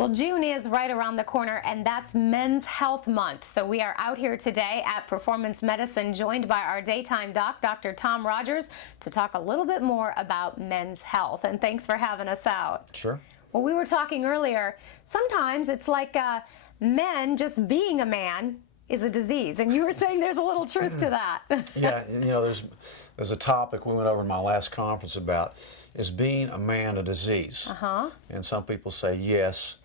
Well, June is right around the corner, and that's Men's Health Month. So we are out here today at Performance Medicine, joined by our daytime doc, Dr. Tom Rogers, to talk a little bit more about men's health. And thanks for having us out. Sure. Well, we were talking earlier, sometimes it's like men just being a man is a disease, and you were saying there's a little truth to that. Yeah, you know, there's a topic we went over in my last conference about, is being a man a disease? And some people say yes.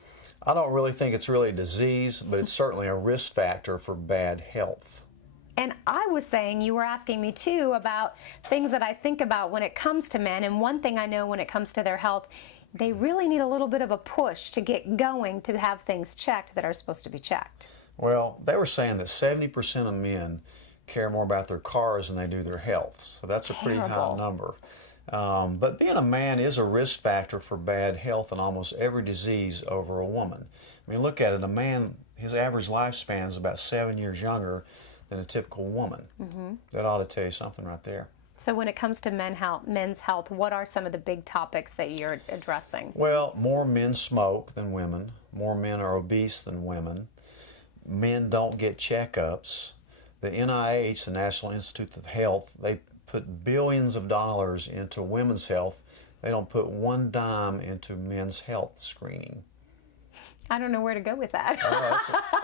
I don't really think it's really a disease, but it's certainly a risk factor for bad health. And I was saying, you were asking me too about things that I think about when it comes to men, and one thing I know when it comes to their health, they really need a little bit of a push to get going to have things checked that are supposed to be checked. Well, they were saying that 70% of men care more about their cars than they do their health. So that's a pretty high number. But being a man is a risk factor for bad health and almost every disease over a woman. I mean, look at it. A man, his average lifespan is about 7 years younger than a typical woman. That ought to tell you something right there. So when it comes to men's health, what are some of the big topics that you're addressing? Well, more men smoke than women. More men are obese than women. Men don't get checkups. The NIH, the National Institute of Health, they put billions of dollars into women's health. They don't put one dime into men's health screening. I don't know where to go with that.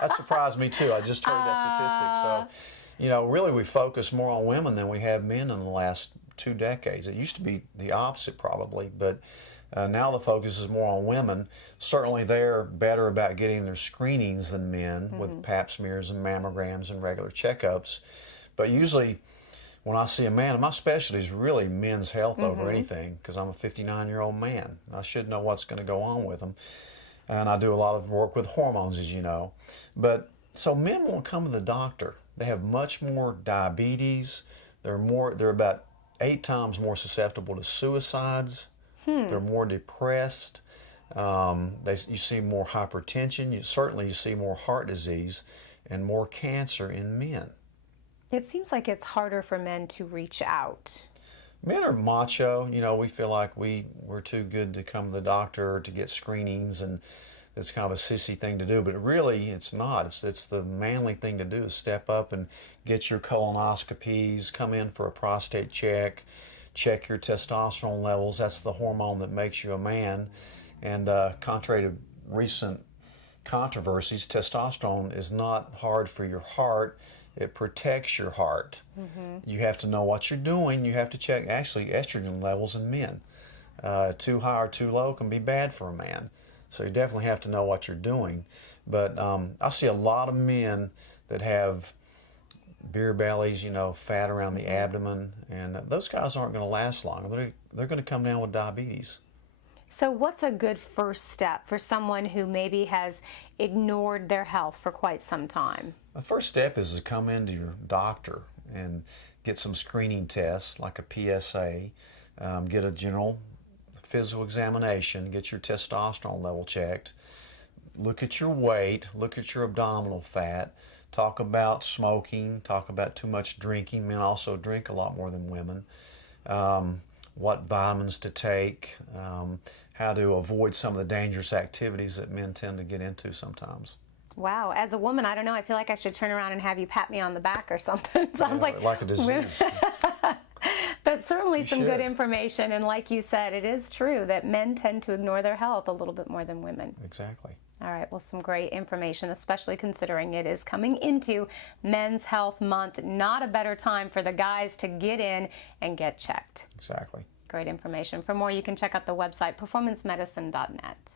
That surprised me too. I just heard that statistic. So, you know, really we focus more on women than we have men in the last 2 decades. It used to be the opposite probably, but now the focus is more on women. Certainly they're better about getting their screenings than men with pap smears and mammograms and regular checkups. But usually when I see a man, and my specialty is really men's health over anything, because I'm a 59-year-old man. I should know what's going to go on with them. And I do a lot of work with hormones, as you know. But so men won't come to the doctor. They have much more diabetes. They're about 8 times more susceptible to suicides. They're more depressed. You see more hypertension. You see more heart disease and more cancer in men. It seems like it's harder for men to reach out. Men are macho. You know, we feel like we're too good to come to the doctor to get screenings, and it's kind of a sissy thing to do. But really, it's not. It's the manly thing to do is step up and get your colonoscopies, come in for a prostate check, check your testosterone levels. That's the hormone that makes you a man. And contrary to recent controversies, testosterone is not hard for your heart. It protects your heart. You have to know what you're doing. You have to check actually estrogen levels in men. Too high or too low can be bad for a man. So you definitely have to know what you're doing. But I see a lot of men that have beer bellies, you know, fat around the abdomen, and those guys aren't going to last long. They're going to come down with diabetes. So what's a good first step for someone who maybe has ignored their health for quite some time? The first step is to come into your doctor and get some screening tests like a PSA, get a general physical examination, get your testosterone level checked, look at your weight, look at your abdominal fat, talk about smoking, talk about too much drinking. Men also drink a lot more than women. What vitamins to take, how to avoid some of the dangerous activities that men tend to get into sometimes. Wow, as a woman, I don't know, I feel like I should turn around and have you pat me on the back or something. Sounds like a disease. But certainly some good information, and like you said, it is true that men tend to ignore their health a little bit more than women. Exactly. All right, well, some great information, especially considering it is coming into Men's Health Month. Not a better time for the guys to get in and get checked. Exactly. Great information. For more, you can check out the website performancemedicine.net.